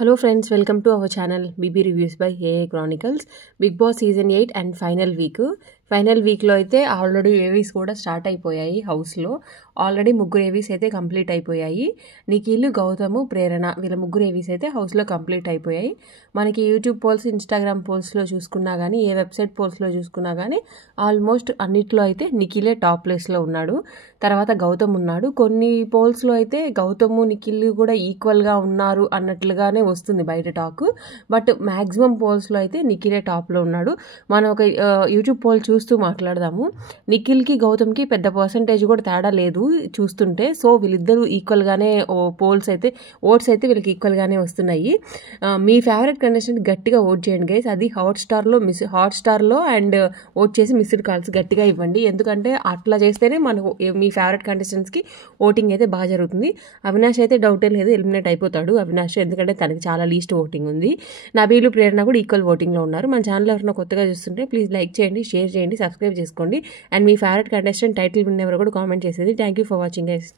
Hello friends, welcome to our channel BB Reviews by AA Chronicles. Big Boss Season 8 and final week. Final వీక్లో అయితే already Avis కూడా start అయిపోయాయి హౌస్లో. Already ముగ్గురు Avis అయితే complete అయిపోయాయి. నిఖిల్, గౌతము, ప్రేరణ వీళ్ళ ముగ్గురు ఏవీస్ అయితే హౌస్లో కంప్లీట్ అయిపోయాయి. మనకి యూట్యూబ్ పోల్స్, ఇన్స్టాగ్రామ్ పోల్స్లో చూసుకున్నా కానీ, ఏ వెబ్సైట్ పోల్స్లో చూసుకున్నా కానీ ఆల్మోస్ట్ అన్నిట్లో అయితే నిఖిలే టాప్ ప్లేస్లో ఉన్నాడు. తర్వాత గౌతమ్ ఉన్నాడు. కొన్ని పోల్స్లో అయితే గౌతము, నిఖిల్ కూడా ఈక్వల్గా ఉన్నారు అన్నట్లుగానే వస్తుంది బయట టాక్. బట్ మ్యాక్సిమం పోల్స్లో అయితే నిఖిలే టాప్లో ఉన్నాడు. మనం ఒక యూట్యూబ్ పోల్ చూస్తూ మాట్లాడదాము. నిఖిల్కి, గౌతమ్కి పెద్ద పర్సంటేజ్ కూడా తేడా లేదు చూస్తుంటే. సో వీళ్ళిద్దరూ ఈక్వల్గానే ఓట్స్ అయితే వీళ్ళకి ఈక్వల్గానే వస్తున్నాయి. మీ ఫేవరెట్ కంటెస్టెంట్ గట్టిగా ఓట్ చేయండి గైస్. అది హాట్స్టార్లో అండ్ ఓట్ చేసి మిస్డ్ కాల్స్ గట్టిగా ఇవ్వండి. ఎందుకంటే అట్లా చేస్తేనే మనకు మీ ఫేవరెట్ కంటెస్టెంట్స్కి ఓటింగ్ అయితే బాగా జరుగుతుంది. అవినాష్ అయితే డౌటే లేదు, ఎలిమినేట్ అయిపోతాడు అవినాష్, ఎందుకంటే తనకి చాలా లీస్ట్ ఓటింగ్ ఉంది. నబీలు, ప్రేరణ కూడా ఈక్వల్ ఓటింగ్లో ఉన్నారు. మన ఛానల్ ఎవరైనా కొత్తగా చూస్తుంటే ప్లీజ్ లైక్ చేయండి, షేర్ చేయండి, సబ్స్క్రైబ్ చేసుకోండి. And me favourite contestant title win ఎవరో కూడా కామెంట్ చేసేది. Thank you for watching guys.